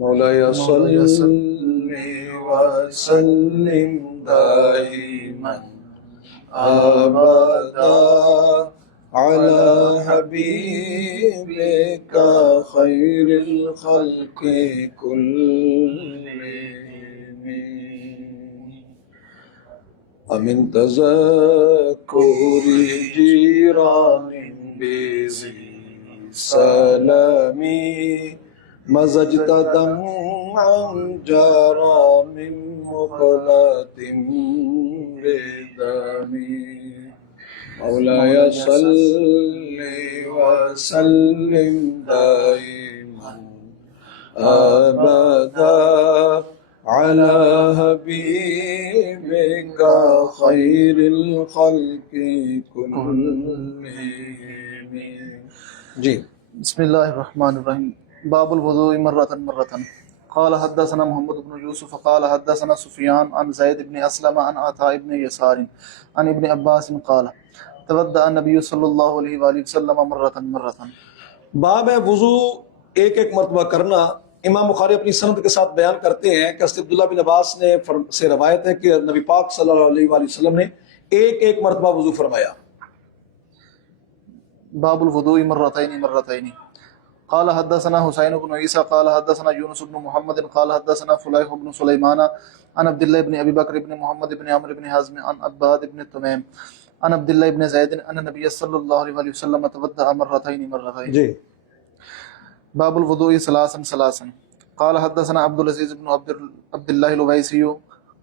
مولاي صل وسلم دائما أبدا على حبيبك خير الخلق كلهم ومن تذكر جيران بذي سلامي مزجت دمعا جرى من مقلة بدمي مولاي صل وسلم دائما أبدا على حبيبك خير الخلق كلهم جی بسم اللہ الرحمن الرحیم باب الوضوء مرة قال حدثنا محمد بن یوسف قال حدثنا سفیان عن زید بن اسلم عن عطاء بن یسار عن ابن عباس قال تودع النبی صلی اللہ علیہ وآلہ وسلم مرة باب ہے وضو ایک ایک مرتبہ کرنا۔ امام بخاری اپنی سند کے ساتھ بیان کرتے ہیں کہ حضرت عبداللہ بن عباس نے سے روایت ہے کہ نبی پاک صلی اللہ علیہ وآلہ وسلم نے ایک ایک مرتبہ وضو فرمایا۔ باب الوضوء مرتين قال حدثنا حسين بن عيسى قال حدثنا يونس بن محمد قال حدثنا فليح بن سليمان عن عبد الله بن ابي بكر بن محمد بن عمرو بن حزم عن عباد بن تميم عن عبد الله بن زيد ان النبي صلى الله عليه وسلم توضأ مرتين جی باب الوضوء ثلاثا قال حدثنا عبد العزيز بن عبد الله الويسي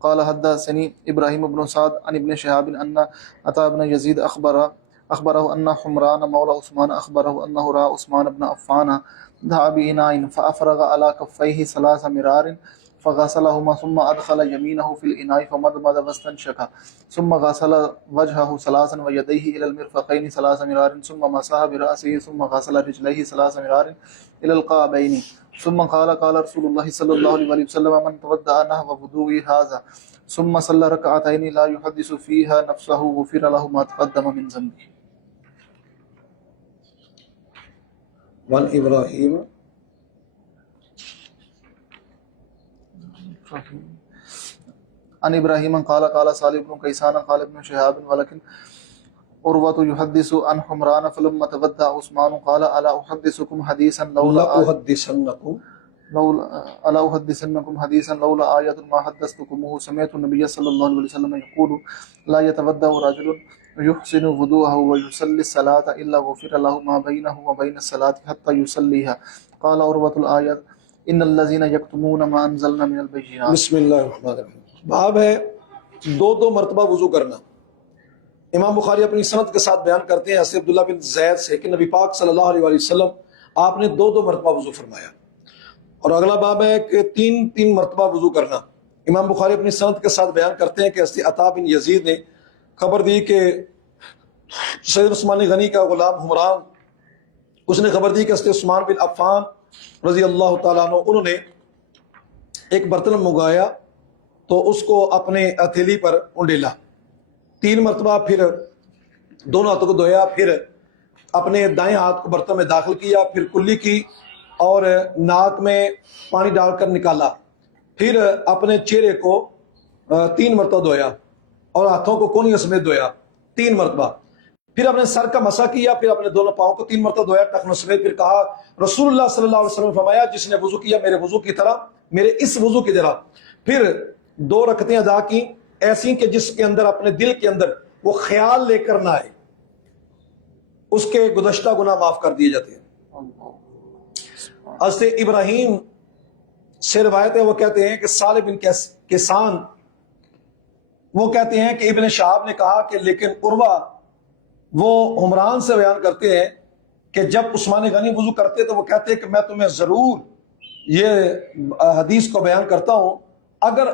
قال حدثني ابراهيم بن سعد عن ابن شهاب ان عطاء بن يزيد اخبره ان حمران مولى عثمان اخبره انه راى عثمان بن عفان دعا بإناء فافرغ على كفيه 3 مرار فغسلهما ثم ادخل يمينه في الإناء فمضمض واستنشق ثم غسل وجهه 3 ويديه الى المرفقين 3 مرار ثم مسح برأسه ثم غسل رجليه 3 مرار الى القعبين ثم قال رسول الله صلى الله عليه وسلم من تودع نحو وضوء هذا ثم صلى ركعتين لا يحدث فيها نفسه غفر له ما تقدم من ذنبه وعن ابراہیم عن ابراہیم قال صالح بن کیسان قال ابن شهاب ولكن عروة يحدث عن حمران فلما تودع عثمان قال الا احدثكم حديثا لولا حديثا لولا آية ما حدثتكمه سمعت النبي صلى الله عليه وسلم يقول لا يتودع رجل يحسن وضوءه ويصلي الصلاة إلا غفر له ما بينه وبين الصلاة حتى يصليها قال عروة الآية إن الذين يكتمون ما أنزلنا من البينات بسم اللہ الرحمن الرحیم باب ہے 2 مرتبہ وضو کرنا۔ امام بخاری اپنی سند کے ساتھ بیان کرتے ہیں حضرت عبداللہ بن زید سے کہ نبی پاک صلی اللہ علیہ وسلم آپ نے 2 مرتبہ وضو فرمایا، اور اگلا باب ہے کہ 3 مرتبہ وضو کرنا۔ امام بخاری اپنی سند کے ساتھ بیان کرتے ہیں کہ حضرت عطا بن یزید نے خبر دی کہ سید عثمان غنی کا غلام حمران اس نے خبر دی کہ حضرت عثمان بن عفان رضی اللہ تعالیٰ عنہ انہوں نے ایک برتن منگوایا تو اس کو اپنے ہتھیلی پر انڈیلا 3 مرتبہ، پھر دونوں ہاتھوں کو دھویا، پھر اپنے دائیں ہاتھ کو برتن میں داخل کیا، پھر کلی کی اور ناک میں پانی ڈال کر نکالا، پھر اپنے چہرے کو 3 مرتبہ دھویا اور ہاتھوں کو کونیوں سمیت دھویا 3 مرتبہ، پھر اپنے سر کا مسح کیا، پھر اپنے دونوں پاؤں کو 3 مرتبہ دھویا ٹخنوں سمیت، پھر کہا رسول اللہ صلی اللہ علیہ وسلم فرمایا جس نے وضو کیا میرے وضو کی طرح، میرے اس وضو کی طرح، پھر 2 رکعتیں ادا کی ایسی کہ جس کے اندر اپنے دل کے اندر وہ خیال لے کر نہ آئے، اس کے گزشتہ گناہ معاف کر دیے جاتے ہیں۔ حضرت ابراہیم سے روایت ہے، وہ کہتے ہیں کہ صالح بن کیسان وہ کہتے ہیں کہ ابن شہاب نے کہا کہ لیکن عروہ وہ عمران سے بیان کرتے ہیں کہ جب عثمان غنی وضو کرتے تو وہ کہتے ہیں کہ میں تمہیں ضرور یہ حدیث کو بیان کرتا ہوں، اگر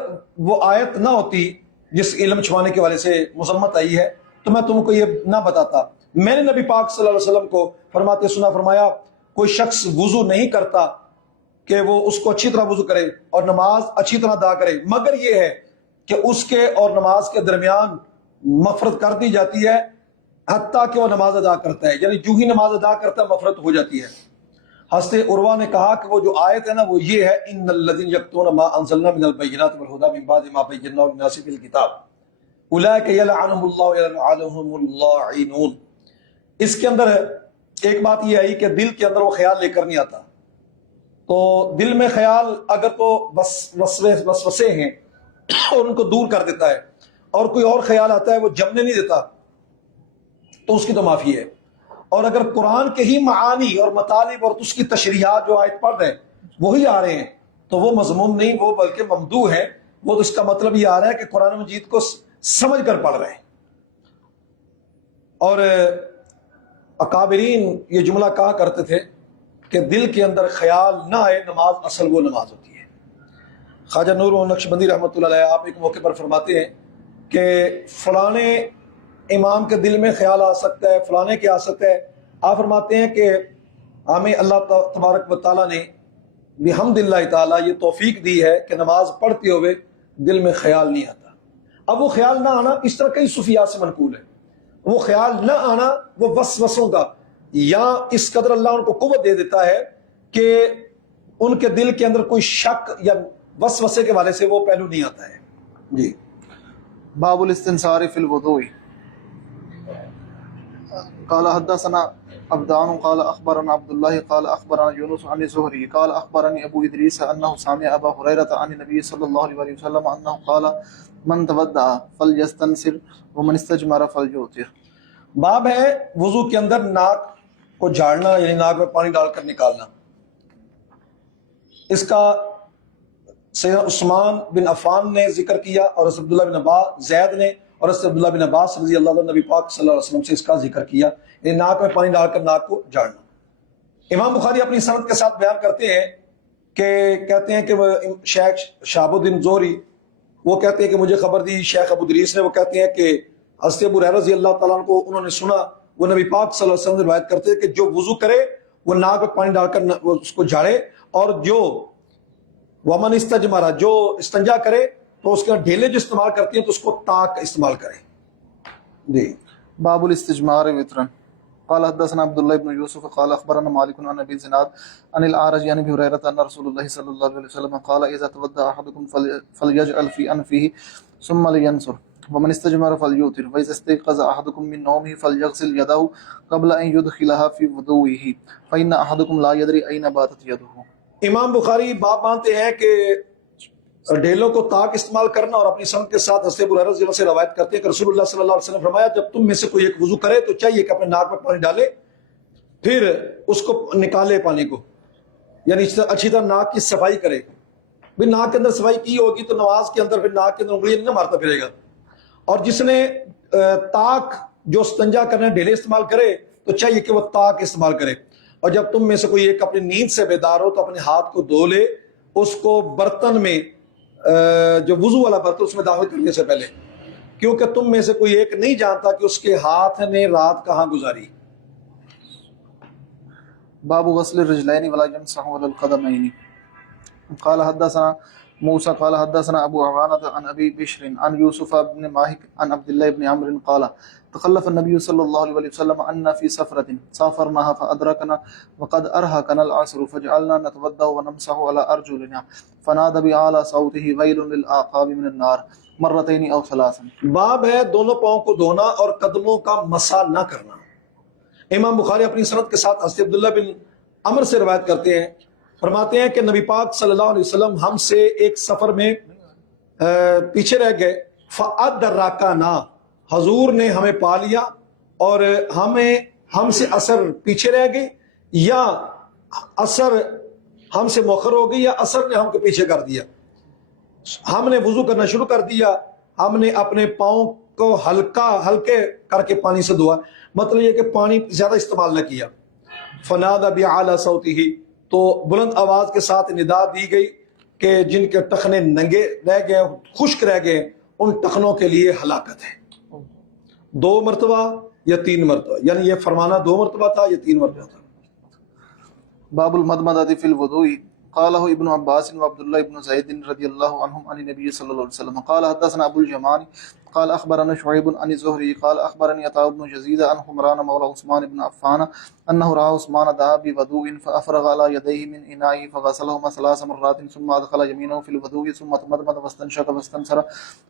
وہ آیت نہ ہوتی جس علم چھپانے کے والے سے مذمت آئی ہے تو میں تم کو یہ نہ بتاتا۔ میں نے نبی پاک صلی اللہ علیہ وسلم کو فرماتے سنا، فرمایا کوئی شخص وضو نہیں کرتا کہ وہ اس کو اچھی طرح وضو کرے اور نماز اچھی طرح ادا کرے، مگر یہ ہے کہ اس کے اور نماز کے درمیان مغفرت کر دی جاتی ہے حتیٰ کہ وہ نماز ادا کرتا ہے، یعنی جو ہی نماز ادا کرتا ہے مغفرت ہو جاتی ہے۔ حضرت عروہ نے کہا کہ وہ جو آیت ہے نا وہ یہ ہے ان الذین یکتمون ما انزلنا من البینات والہدی من بعد ما بیناہ للناس فی الکتاب اولئک یلعنهم اللہ ویلعنهم اللاعنون. اس کے اندر ایک بات یہ آئی کہ دل کے اندر وہ خیال لے کر نہیں آتا. تو دل میں خیال اگر تو وسوسے ہیں اور ان کو دور کر دیتا ہے اور کوئی اور خیال آتا ہے وہ جمنے نہیں دیتا تو اس کی تو معافی ہے. اور اگر قرآن کے ہی معانی اور مطالب اور اس کی تشریحات جو آیت پڑھ رہے ہیں وہی آ رہے ہیں تو وہ مضمون نہیں، وہ بلکہ ممدوح ہے. وہ تو اس کا مطلب یہ آ رہا ہے کہ قرآن مجید کو سمجھ کر پڑھ رہے ہیں. اور اکابرین یہ جملہ کہا کرتے تھے کہ دل کے اندر خیال نہ آئے نماز اصل وہ نماز ہوتی ہے. خواجہ نور و نقشبندی رحمۃ اللہ علیہ آپ ایک موقع پر فرماتے ہیں کہ فلانے امام کے دل میں خیال آ سکتا ہے، فلانے کے آ سکتا ہے. آپ فرماتے ہیں کہ ہمیں اللہ تبارک و تعالیٰ نے بحمد اللہ تعالیٰ یہ توفیق دی ہے کہ نماز پڑھتے ہوئے دل میں خیال نہیں آتا. اب وہ خیال نہ آنا اس طرح کئی صوفیات سے منقول ہے. وہ خیال نہ آنا وہ وسوسوں کا، یا اس قدر اللہ ان کو قوت دے دیتا ہے کہ ان کے دل کے اندر کوئی شک یا وسوسے کے والے سے وہ پہلو نہیں آتا ہے. جی. باب الاستنصار فی الوضوء. قال حدثنا عبدان قال اخبرنا عبد الله قال اخبرنا يونس عن الزهري قال اخبرني ابو ادريس انه سمع ابا هريره عن النبي صلى الله عليه وسلم انه قال من تودع فليستنصر ومن استجمر فليوتر. باب ہے وضو کے اندر ناک کو جھاڑنا، یعنی ناک میں پانی ڈال کر نکالنا. اس کا سیدنا عثمان بن عفان نے ذکر کیا اور حضرت عبداللہ بن عباس زید نے اور حضرت عبداللہ بن عباس رضی اللہ عنہ نبی پاک صلی اللہ علیہ وسلم سے اس کا ذکر کیا، یعنی ناک میں پانی ڈال کر ناک کو جھاڑنا. امام بخاری اپنی سند کے ساتھ بیان کرتے ہیں کہ کہتے ہیں کہ وہ شیخ شہاب الدین زہری وہ کہتے ہیں کہ مجھے خبر دی شیخ ابو ادریس نے، وہ کہتے ہیں کہ حضرت ابو ہریرہ رضی اللہ تعالیٰ عنہ کو انہوں نے سنا، وہ نبی پاک صلی اللہ علیہ وسلم سے روایت کرتے ہیں کہ جو وضو کرے وہ ناک میں پانی ڈال کر اس کو جھاڑے، اور جو ومن استجمارا جو استنجا کرے تو اس کے ڈھیلے جو استعمال کرتی ہیں تو اس کو طاق استعمال کرے. جی. باب الاستجمار وترا. قال حدثنا عبد الله بن يوسف قال اخبرنا مالك عن ابي زناد عن الاعرج عن ابي هريره ان رسول الله صلى الله عليه وسلم قال اذا تودع احدكم فليجعل في انفه ثم لينصر ومن استجمر فليوتر واذا استيقظ احدكم من نومه فليغسل يده قبل ان يدخلها في وضوءه فان احدكم لا يدري اين باتت يده. امام بخاری باب مانتے ہیں کہ ڈھیلوں کو طاق استعمال کرنا، اور اپنی سند کے ساتھ حضرت ابو ہریرہ رضی اللہ عنہ سے روایت کرتے ہیں کہ رسول اللہ صلی اللہ علیہ وسلم نے فرمایا جب تم میں سے کوئی ایک وضو کرے تو چاہیے کہ اپنے ناک میں پانی ڈالے پھر اس کو نکالے پانی کو، یعنی اچھی طرح ناک کی صفائی کرے. بھی ناک کے اندر صفائی کی ہوگی تو نماز کے اندر پھر ناک کے اندر انگلی نہیں مارتا پھرے گا. اور جس نے طاق جو استنجا کرنا ڈھیلے استعمال کرے تو چاہیے کہ وہ طاق استعمال کرے. اور جب تم میں سے کوئی ایک اپنی نیند سے بیدار ہو تو اپنے ہاتھ کو دھو لے، اس کو برتن میں جو وضو والا برتن اس میں داخل کرنے سے پہلے، کیونکہ تم میں سے کوئی ایک نہیں جانتا کہ اس کے ہاتھ نے رات کہاں گزاری. باب غسل الرجلين ولا يمسح على القدمين. قال حدثنا موسى قال حدثنا ابو عوانة عن ابي بشر عن يوسف بن ماهك عن عبد الله بن عمرو قال تخلف النبي صلى الله عليه وسلم عنا في سفرة سافرناها فأدركنا وقد أرهقنا العصر فجعلنا نتوضأ ونمسح على أرجلنا فنادى بأعلى صوته ويل للأعقاب من النار مرتين أو ثلاثا. باب ہے دونوں پاؤں کو دھونا اور قدموں کا مسح نہ کرنا. امام بخاری اپنی سند کے ساتھ حضرت عبداللہ بن عمر سے روایت کرتے ہیں، فرماتے ہیں کہ نبی پاک صلی اللہ علیہ وسلم ہم سے ایک سفر میں پیچھے رہ گئے، فأدرکنا حضور نے ہمیں پا لیا اور ہم سے اثر پیچھے رہ گئی، یا اثر ہم سے مؤخر ہو گئی، یا اثر نے ہم کو پیچھے کر دیا. ہم نے وضو کرنا شروع کر دیا، ہم نے اپنے پاؤں کو ہلکے کر کے پانی سے دھویا، مطلب یہ کہ پانی زیادہ استعمال نہ کیا. فنادى بأعلى صوته تو بلند آواز کے ساتھ ندا دی گئی کہ جن کے ٹخنے ننگے رہ گئے، خشک رہ گئے، ان ٹخنوں کے لیے ہلاکت ہے. 2 مرتبہ یا 3 مرتبہ، یعنی یہ فرمانا 2 مرتبہ تھا یا 3 مرتبہ تھا. باب المضمضة في الوضوء. قاله ابن عباس وعبد الله بن زيد رضي الله عنهم عن النبي صلى الله عليه وسلم قال حدثنا ابو اليمان قال أخبرنا شعيب عن الزهري قال أخبرني عطاء بن يزيد عن حمران مولى عثمان بن عفان أنه رأى عثمان دعا بوضوء فأفرغ على يديه من إنائه فغسلهما 3 مرات ثم أدخل يمينه في الوضوء ثم تمضمض واستنشق واستنثر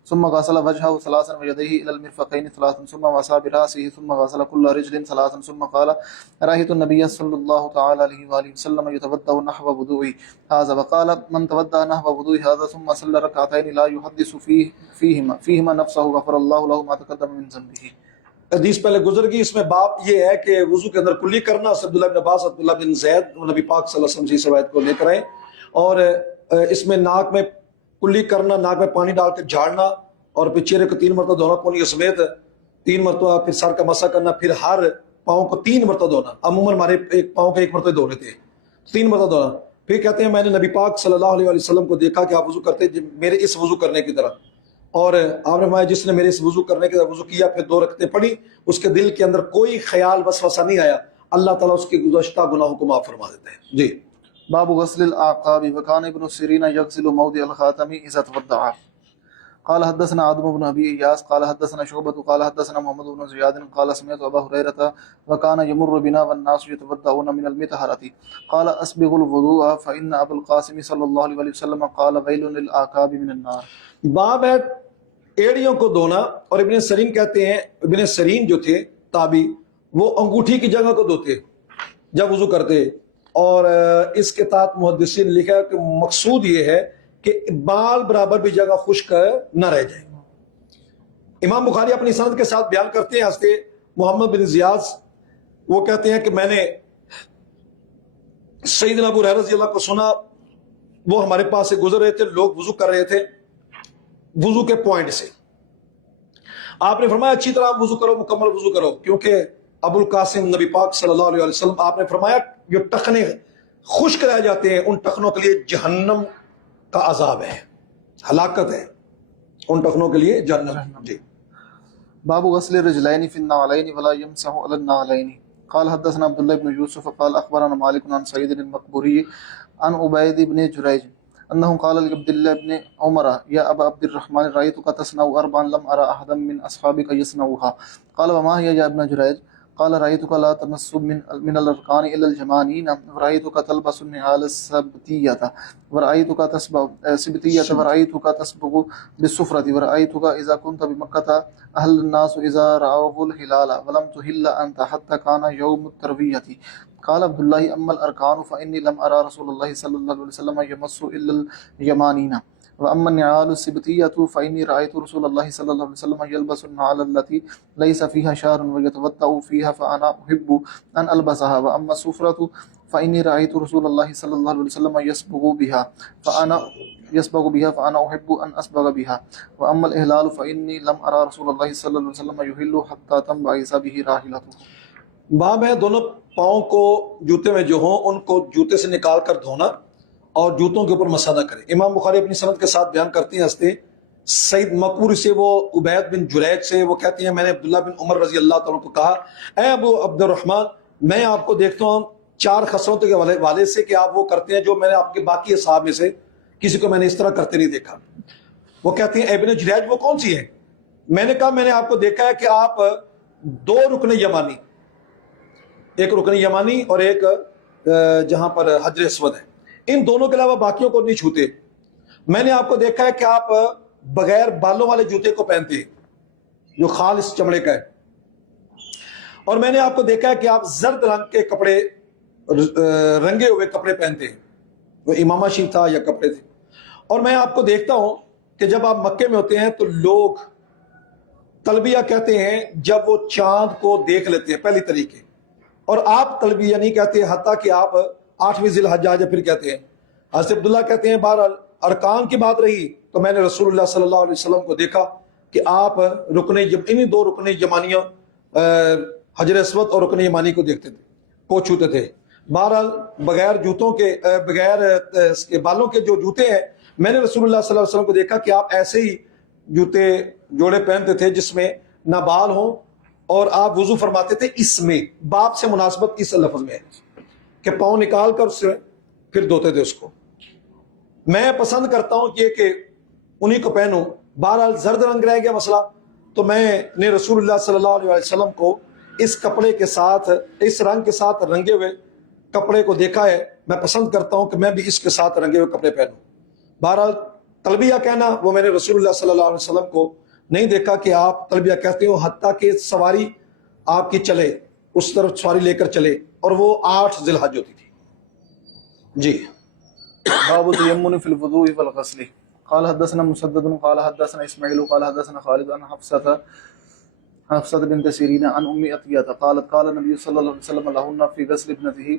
ثم غسل وجهه 3 ويديه إلى المرفقين 3 ثم مسح برأسه ثم غسل كل رجل 3 ثم قال رأيت النبي صلى الله تعالى عليه وآله وسلم يتوضأ نحو وضوئه هذا وقال من توضأ نحو وضوء هذا ثم صلى ركعتين لا يحدث فيهما نفسه غفر الله له ما تقدم من ذنبه. حدیث پہلے گزر گئی، اس میں باب یہ ہے کہ وضو کے اندر کلی کرنا. عبداللہ بن عباس، عبداللہ بن زید نبی پاک صلی اللہ علیہ وسلم سے اس روایت کو لے کر آئے، اور اس میں ناک میں کلی کرنا، ناک میں پانی ڈال کے جھاڑنا، اور پھر چہرے کو 3 مرتبہ دھونا کونی سمیت 3 مرتبہ، پھر سر کا مسح کرنا، پھر ہر پاؤں کو 3 مرتبہ دھونا. عموماً ہمارے ایک پاؤں کو 1 مرتبہ دھو لیتے ہیں، 3 مرتبہ دھونا. پھر کہتے ہیں میں نے نبی پاک صلی اللہ علیہ وسلم کو دیکھا کہ آپ وضو کرتے میرے اس وضو کرنے کی طرح، اور آپ نے فرمایا جس نے میرے اس وضو کرنے کے وضو کیا پھر 2 رکعتیں پڑھی، اس کے دل کے اندر کوئی خیال وسوسہ نہیں آیا، اللہ تعالیٰ اس کے گزشتہ گناہوں کو معاف فرما دیتے ہیں. جی. باب غسل الأعقاب وكان ابن سيرين يغسل موضع الخاتم إذا توضأ. قال حدثنا آدم بن أبي إياس قال حدثنا شعبة قال حدثنا محمد بن زياد قال سمعت أبا هريرة وكان يمر بنا والناس يتوضؤون من المطهرة قال أسبغ الوضوء فإن أبا القاسم صلى الله عليه وسلم قال ويل للأعقاب من النار. باب ہے ایڑیوں کو دھونا، اور ابن سرین کہتے ہیں، ابن سرین جو تھے تابی، وہ انگوٹھی کی جگہ کو دھوتے جب وضو کرتے، اور اس کے تحت محدثین نے لکھا ہے کہ مقصود یہ ہے کہ بال برابر بھی جگہ خشک نہ رہ جائے. امام بخاری اپنی سند کے ساتھ بیان کرتے ہیں حضرت محمد بن زیاد، وہ کہتے ہیں کہ میں نے سیدنا ابو ہریرہ رضی اللہ کو سنا، وہ ہمارے پاس سے گزر رہے تھے، لوگ وضو کر رہے تھے وضو کے پوائنٹ سے. آپ نے فرمایا اچھی طرح وضو کرو، مکمل وضو کرو، کیونکہ ابو القاسم نبی پاک صلی اللہ علیہ وسلم آپ نے فرمایا جو ٹخنے خشک رہ جاتے ہیں ان ٹخنوں کے لیے جہنم کا عذاب ہے، ہلاکت ہے ان ٹخنوں کے لیے جہنم. جی. باب غسل الرجلين في النعلين ولا يمسح على النعلين. قال حدثنا عبد الله بن يوسف قال اخبرنا مالك عن سعيد المقبوري عن عبيد بن جريج انه قال لعبد الله بن عمر يا ابا عبد الرحمن رايتك تصنع 4 لم ارى احدا من اصحابك يصنعها. قال وما هي يا ابن جريج؟ قال رأيتك لا تمس من الأركان إلا الجمانين ورأيتك تلبس النعال السبتية ورأيتك تسبغ بالسفرة ورأيتك إذا كنت بمكة أهل الناس إذا رأوا الهلال ولم تهل أنت حتى كان يوم التروية. قال عبد الله أما الأركان فإني لم أرى رسول الله صلى الله عليه وسلم يمس إلا اليمانين وأما النعال السبتية فإني رأيت رسول الله صلى الله عليه وسلم يلبس النعال التي ليس فيها شعر ويتوضأ فيها فأنا أحب أن ألبسها وأما السفرة فإني رأيت رسول الله صلى الله عليه وسلم يصبغ بها فأنا أحب أن أصبغ بها وأما الإهلال فإني لم أرى رسول الله صلى الله عليه وسلم يهل حتى تنبعث به راحلته. باب ہے دونوں پاؤں کو جوتے میں جو ہوں ان کو جوتے سے نکال کر دھونا اور جوتوں کے اوپر مسح نہ کرے. امام بخاری اپنی سند کے ساتھ بیان کرتے ہیں ہنستے سعید مقبور سے، وہ عبید بن جریج سے، وہ کہتے ہیں میں نے عبداللہ بن عمر رضی اللہ تعالیٰ کو کہا اے ابو عبد الرحمن میں آپ کو دیکھتا ہوں 4 خصلتوں کے والے سے کہ آپ وہ کرتے ہیں جو میں نے آپ کے باقی اصحاب میں سے کسی کو میں نے اس طرح کرتے نہیں دیکھا. وہ کہتے ہیں ابن جریج وہ کون سی ہے؟ میں نے کہا میں نے آپ کو دیکھا ہے کہ آپ 2 رکن یمانی، ایک رکن یمانی اور ایک جہاں پر حجر اسود ہے، ان دونوں کے علاوہ باقیوں کو نہیں چھوتے. میں نے آپ کو دیکھا ہے کہ آپ بغیر بالوں والے جوتے کو پہنتے ہیں جو خالص چمڑے کا ہے، اور میں نے آپ کو دیکھا ہے کہ آپ زرد رنگ کے کپڑے، رنگے ہوئے کپڑے پہنتے ہیں، وہ امامہ شریف تھا یا کپڑے تھے. اور میں آپ کو دیکھتا ہوں کہ جب آپ مکے میں ہوتے ہیں تو لوگ تلبیہ کہتے ہیں جب وہ چاند کو دیکھ لیتے ہیں پہلی طریقے، اور آپ تلبیہ نہیں کہتے حتیٰ کہ آپ 8ویں ذی الحجہ آ جائے پھر کہتے ہیں. حضرت عبداللہ کہتے ہیں بہرحال ارکان کی بات رہی تو میں نے رسول اللہ صلی اللہ علیہ وسلم کو دیکھا کہ آپ انہی 2 رکن یمانیوں حجر اسود اور رکن یمانی کو دیکھتے تھے، کو چھوتے تھے. بہرحال بغیر جوتوں کے، بغیر اس کے بالوں کے جو جوتے ہیں، میں نے رسول اللہ صلی اللہ علیہ وسلم کو دیکھا کہ آپ ایسے ہی جوتے جوڑے پہنتے تھے جس میں نہ بال ہوں، اور آپ وضو فرماتے تھے اس میں، باپ سے مناسبت اس لفظ میں ہے کہ پاؤں نکال کر اس سے پھر دھوتے تھے اس کو. میں پسند کرتا ہوں یہ کہ انہی کو پہنوں. بہرحال زرد رنگ رہ گیا مسئلہ، تو میں نے رسول اللہ صلی اللہ علیہ وسلم کو اس کپڑے کے ساتھ، اس رنگ کے ساتھ رنگے ہوئے کپڑے کو دیکھا ہے، میں پسند کرتا ہوں کہ میں بھی اس کے ساتھ رنگے ہوئے کپڑے پہنوں۔ بہرحال تلبیہ کہنا وہ میں نے رسول اللہ صلی اللہ علیہ وسلم کو نہیں دیکھا کہ آپ تلبیہ کہتے ہو، حتیٰ کہ سواری آپ کی چلے، اس طرف سواری لے کر چلے، اور وہ 8 ذی الحج ہوتی تھی۔ جی باب التيمم في الوضوء والغسل قال حدثنا مسدد قال حدثنا اسماعيل قال حدثنا خالد عن حفصة بنت سيرين عن ام عطية قالت قال النبي صلى الله عليه وسلم لهن في غسل ابنته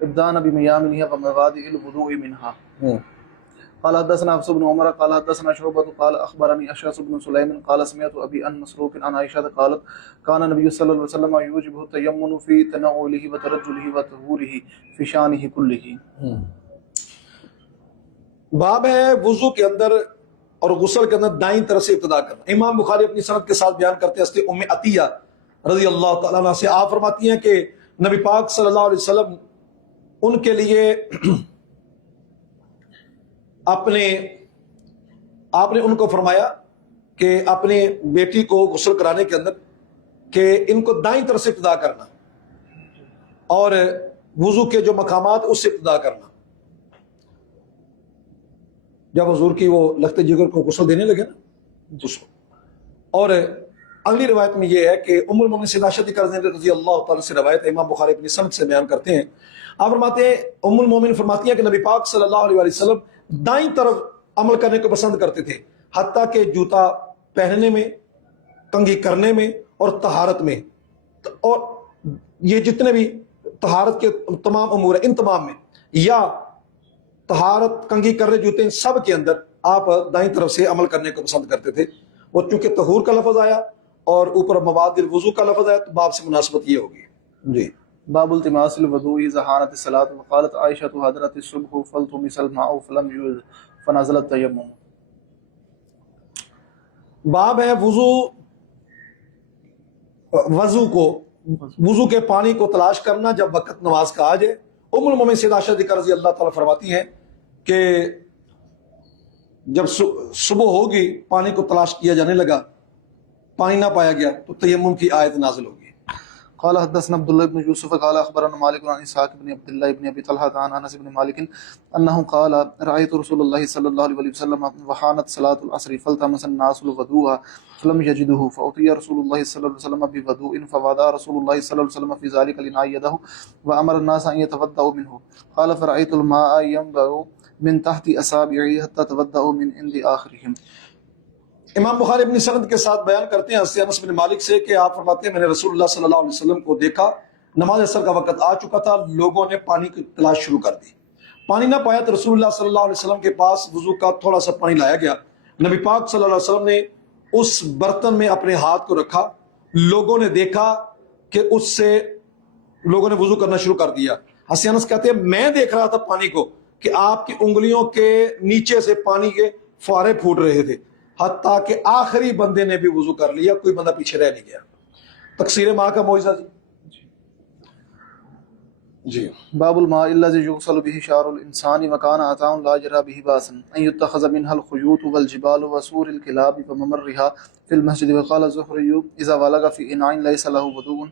ابدان بميامنها ومبادئ الوضوء منها قال حدثنا حفص بن عمر قال حدثنا شعبة قال اخبرني اشعث بن سليم قال سمعت ابي عن مسروق عن عائشة قالت كان النبي صلى الله عليه وسلم يوجب التيمم في تنعله وترجله وطهوره في شانه كله۔ باب ہے وضو کے اندر اور غسل کے اندر دائیں طرف سے ابتدا کرنا۔ امام بخاری اپنی سند کے ساتھ بیان کرتے ہیں ام عطیہ رضی اللہ تعالیٰ عنہ سے، آپ فرماتی ہیں کہ نبی پاک صلی اللہ علیہ وسلم ان کے لیے آپ نے ان کو فرمایا کہ اپنی بیٹی کو غسل کرانے کے اندر کہ ان کو دائیں طرف سے ابتدا کرنا، اور وضو کے جو مقامات اس سے ابتدا کرنا۔ جب حضور کی وہ لخت جگر کو غسل دینے لگے نا غسل، اور اگلی روایت میں یہ ہے کہ ام المومنین سیدہ عائشہ رضی اللہ تعالیٰ سے روایت ہے، امام بخاری اپنی سند سے بیان کرتے ہیں، آپ فرماتے ہیں ام المومنین فرماتی ہیں کہ نبی پاک صلی اللہ علیہ وسلم دائیں طرف عمل کرنے کو پسند کرتے تھے، حتیٰ کہ جوتا پہننے میں، کنگھی کرنے میں اور طہارت میں، اور یہ جتنے بھی طہارت کے تمام امور ہیں ان تمام میں، یا طہارت، کنگھی کرنے، جوتے، ان سب کے اندر آپ دائیں طرف سے عمل کرنے کو پسند کرتے تھے۔ اور چونکہ طہور کا لفظ آیا اور اوپر مواد الوضو کا لفظ آیا تو باب سے مناسبت یہ ہوگی۔ جی باب التماس الوضوء اذا حانت الصلاة وقالت عائشة حضرت الصبح فالتمس الماء فلم يوجد فنزل التيمم۔ باب ہے وضو کے پانی کو تلاش کرنا جب وقت نماز کا آ جائے۔ ام المومنین سیدہ عائشہ رضی اللہ تعالیٰ فرماتی ہیں کہ جب صبح ہوگی، پانی کو تلاش کیا جانے لگا، پانی نہ پایا گیا تو تیمم کی آیت نازل ہوگی۔ قال حدثنا عبد الله بن يوسف قال اخبرنا مالك عن اسحاق بن عبد الله بن ابي طلحه عن انس بن مالك انه قال رايت رسول الله صلى الله عليه وسلم وحانت صلاه العصر فالتمس الناس الوضوء فلم يجدوه فاتي رسول الله صلى الله عليه وسلم بوضوء فوضع رسول الله صلى الله عليه وسلم في ذلك الاناء يده وامر الناس ان يتوضؤوا منه قال فرايت الماء ينبع من تحت اصابعي حتى توضؤوا من عند اخرهم۔ امام بخاری اپنی سند کے ساتھ بیان کرتے ہیں حضرت انس بن مالک سے کہ آپ فرماتے ہیں میں نے رسول اللہ صلی اللہ علیہ وسلم کو دیکھا، نماز عصر کا وقت آ چکا تھا، لوگوں نے پانی کی تلاش شروع کر دی، پانی نہ پایا تو رسول اللہ صلی اللہ علیہ وسلم کے پاس وضو کا تھوڑا سا پانی لایا گیا، نبی پاک صلی اللہ علیہ وسلم نے اس برتن میں اپنے ہاتھ کو رکھا، لوگوں نے دیکھا کہ اس سے لوگوں نے وضو کرنا شروع کر دیا۔ حضرت انس کہتے ہیں میں دیکھ رہا تھا پانی کو کہ آپ کی انگلیوں کے نیچے سے پانی کے فوارے پھوٹ رہے تھے، حتیٰ کہ آخری بندے نے بھی وضو کر لیا، کوئی بندہ پیچھے رہ نہیں گیا۔ تقصیر ماں کا معجزہ جی۔ باب الماء الذي يغسل به شعر الانسان وكان عطاء لا يرى به باسا ان يتخذ منها الخيوط والجبال وسور الكلاب وممرها في المسجد وقال الزهري اذا ولغ في اناء ليس له وضوء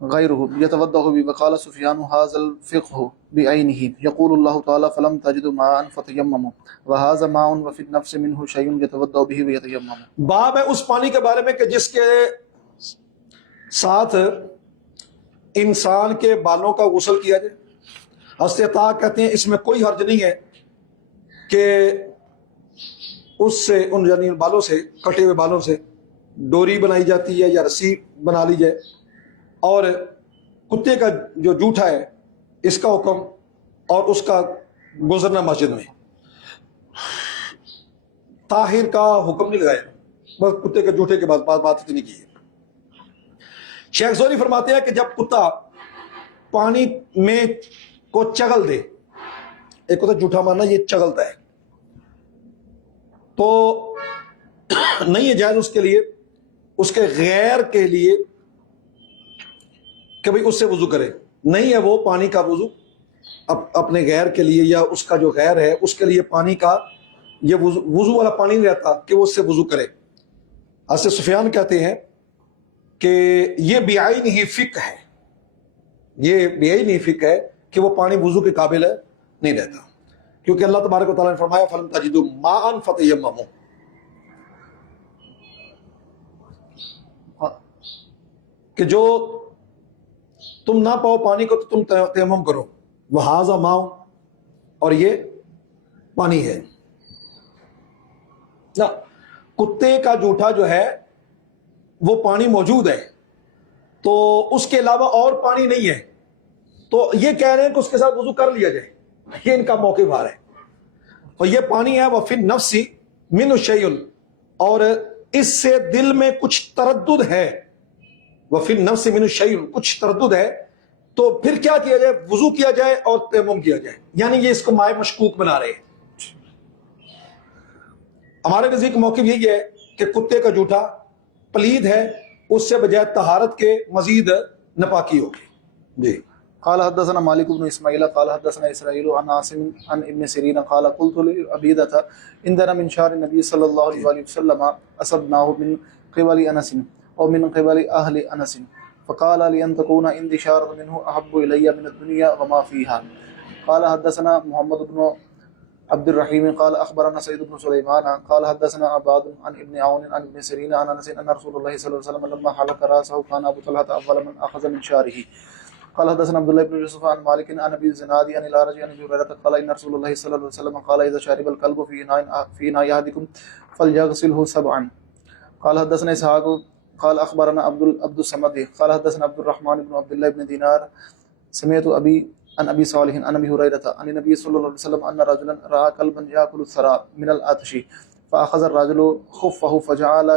غيره يتوضأ به وقال سفيان هذا الفقه بعينه يقول الله تعالى فلم تجدوا ماء فتيمموا وهذا ماء وفي النفس منه شيء يتوضأ به ويتيمم۔ باب ہے اس پانی کے بارے میں کہ جس کے ساتھ انسان کے بالوں کا غسل کیا جائے۔ حضرت عطا کہتے ہیں اس میں کوئی حرج نہیں ہے کہ اس سے ان یعنی بالوں سے، کٹے ہوئے بالوں سے ڈوری بنائی جاتی ہے یا رسی بنا لی جائے، اور کتے کا جو جوٹھا ہے اس کا حکم اور اس کا گزرنا مسجد میں، طاہر کا حکم نہیں لگایا، بس کتے کے جوٹے کے بعد بات اتنی کی ہے۔ شیخ زوری فرماتے ہیں کہ جب کتا پانی میں کو چگل دے، ایک ہوتا جوٹا مارنا، یہ چگلتا ہے، تو نہیں ہے جائز اس کے لیے، اس کے غیر کے لیے کہ بھئی اس سے وضو کرے، نہیں ہے وہ پانی کا وضو اپنے غیر کے لیے، یا اس کا جو غیر ہے اس کے لیے پانی کا یہ وضو والا پانی نہیں رہتا کہ وہ اس سے وضو کرے۔ حضرت سفیان کہتے ہیں کہ یہ بعین ہی فقہ ہے، یہ بعین ہی فقہ ہے کہ وہ پانی وضو کے قابل نہیں رہتا، کیونکہ اللہ تبارک و تعالیٰ نے فرمایا فَلَمْ تَجِدُوا مَاءً فَتَيَمَّمُوا، کہ جو تم نہ پاؤ پانی کو تو تم تیمم کرو، وَهَذَا مَاءٌ، اور یہ پانی ہے نا۔ کتے کا جوٹا جو ہے وہ پانی موجود ہے، تو اس کے علاوہ اور پانی نہیں ہے، تو یہ کہہ رہے ہیں کہ اس کے ساتھ وضو کر لیا جائے، یہ ان کا موقف ہے، اور یہ پانی ہے وَفِي النَّفْسِ مِنْهُ شَيْءٌ، اور اس سے دل میں کچھ تردد ہے، وَفِي النَّفْسِ مِنْهُ شَيْءٌ، کچھ تردد ہے، تو پھر کیا کیا جائے؟ وضو کیا جائے اور تیمم کیا جائے، یعنی یہ اس کو مائع مشکوک بنا رہے ہیں۔ ہمارے نزدیک موقف یہی ہے کہ کتے کا جوٹا پلید ہے، اس سے بجائے طہارت کے مزید نپاکی ہوگی۔ جی قال حدثنا مالك بن اسماعيل قال حدثنا اسرائيل عن عاصم عن ابن سيرين قال قلت لعبيدة عندنا من شعر النبي صلى الله عليه وسلم أصبناه من قبل أنس أو من قبل أهل أنس فقال لأن تكون عندي شعر منه أحب إلي من الدنيا وما فيها۔ قال حدثنا محمد بن عبد الرحيم قال أخبرنا سعيد بن سليمان قال حدثنا عباد عن ابن عون عن ابن سيرين عن أنس أن رسول الله صلى الله عليه وسلم لما حلق رأسه كان أبو طلحة أول من أخذ من شعره۔ قال حدثنا عبد الله بن يوسف عن مالك عن ابي الزناد عن الأعرج عن ابي هريرة قال ان رسول الله صلى الله عليه وسلم قال اذا شرب الكلب في اناء احدكم فليغسله سبعا۔ قال حدثنا اسحاق قال اخبرنا عبد الصمد قال حدثنا عبد الرحمن بن عبد الله بن دينار سمعت ابي عن ابي صالح عن ابي هريرة عن النبي صلى الله عليه وسلم ان رجلا راى كلبا ياكل الثرى من العطش فاخذ الرجل خفه فجعل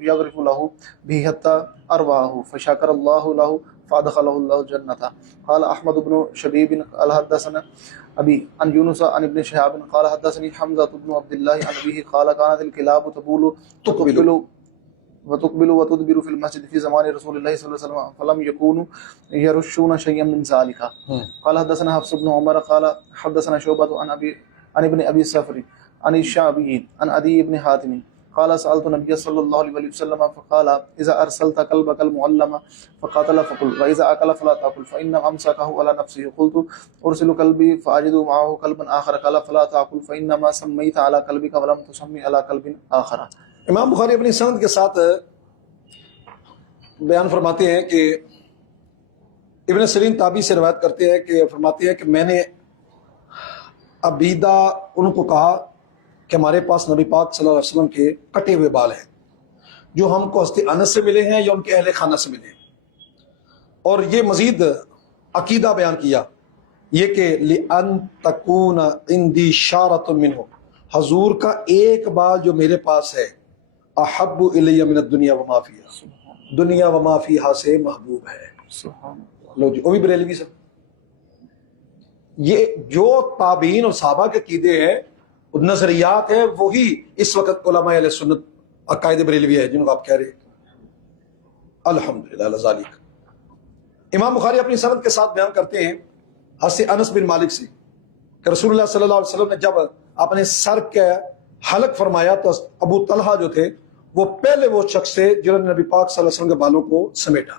يغرف له به حتى ارواه فشكر الله له فادخله الله الجنة۔ قال احمد بن شبيب قال حدثنا ابي عن يونس عن ابن شهاب قال حدثني حمزة بن عبد الله عن ابيه قال كانت الكلاب تقبل وتقبل وتدبر في المسجد في زمان رسول الله صلى الله عليه وسلم فلم يكونوا يرشون شيئا من ذلك۔ قال حدثنا حفص بن عمر قال حدثنا شعبة عن ابن ابي الصفر عن الشعبي عن عدي بن حاتم قال سألت النبي صلى الله عليه وسلم فقال إذا أرسلت كلبك المعلم فقاتل فقل وإذا أكل فلا تأكل فإن أمسكه على نفسه قلت أرسل كلبي فأجد معه كلبا آخر قال فلا تأكل فإنما سميت على كلبك ولم تسمي على كلب آخر۔ امام بخاری اپنی سند کے ساتھ بیان فرماتے ہیں کہ ابن سیرین تابعی سے روایت کرتے ہیں کہ فرماتے ہیں کہ میں نے عبیدہ ان کو کہا کہ ہمارے پاس نبی پاک صلی اللہ علیہ وسلم کے کٹے ہوئے بال ہیں جو ہم کو حضرت انس سے ملے ہیں یا ان کے اہل خانہ سے ملے ہیں، اور یہ مزید عقیدہ بیان کیا یہ کہ لِأَن تَكُونَ عِنْدِي شَعْرَةٌ مِّنْهُ، حضور کا ایک بال جو میرے پاس ہے احب الی من الدنیا وما فیہا، دنیا وما فیہا سے محبوب ہے۔ لو جی وہ بھی بریلوی سے، یہ جو تابعین اور صحابہ کے عقیدے ہیں نظریات ہیں، وہی اس وقت علماء اہل سنت عقائد بریلوی ہے جن کو آپ کہہ رہے ہیں۔ الحمدللہ علی ذالک۔ امام بخاری اپنی سند کے ساتھ بیان کرتے ہیں حضرت انس بن مالک سے کہ رسول اللہ صلی اللہ علیہ وسلم نے جب اپنے سر کے حلق فرمایا تو ابو طلحہ جو تھے وہ پہلے وہ شخص تھے جنہوں نے نبی پاک صلی اللہ علیہ وسلم کے بالوں کو سمیٹا۔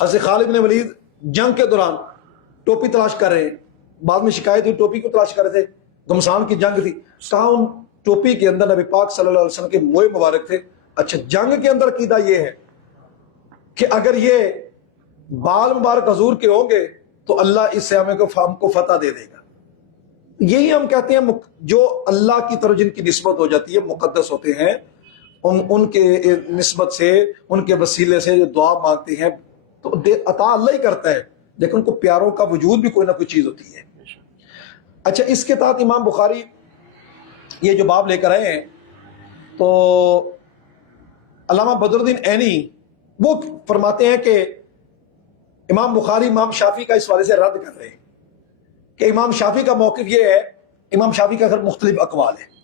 حضرت خالد بن ولید جنگ کے دوران ٹوپی تلاش کر رہے ہیں، بعد میں شکایت ہوئی ٹوپی کو تلاش کر رہے تھے، گمسان کی جنگ تھی، کہا ان ٹوپی کے اندر نبی پاک صلی اللہ علیہ وسلم کے موئے مبارک تھے۔ اچھا، جنگ کے اندر عقیدہ یہ ہے کہ اگر یہ بال مبارک حضور کے ہوں گے تو اللہ اس سے ہم کو فتح دے دے گا۔ یہی ہم کہتے ہیں جو اللہ کی طرف جن کی نسبت ہو جاتی ہے مقدس ہوتے ہیں، ان کے نسبت سے ان کے وسیلے سے جو دعا مانگتے ہیں تو عطا اللہ ہی کرتا ہے، لیکن ان کو پیاروں کا وجود بھی کوئی نہ کوئی چیز ہوتی ہے۔ اچھا، اس کے تحت امام بخاری یہ جو باب لے کر آئے ہیں تو علامہ بدر الدین عینی وہ فرماتے ہیں کہ امام بخاری امام شافعی کا اس والے سے رد کر رہے ہیں کہ امام شافعی کا موقف یہ ہے، امام شافعی کا مختلف اقوال ہے،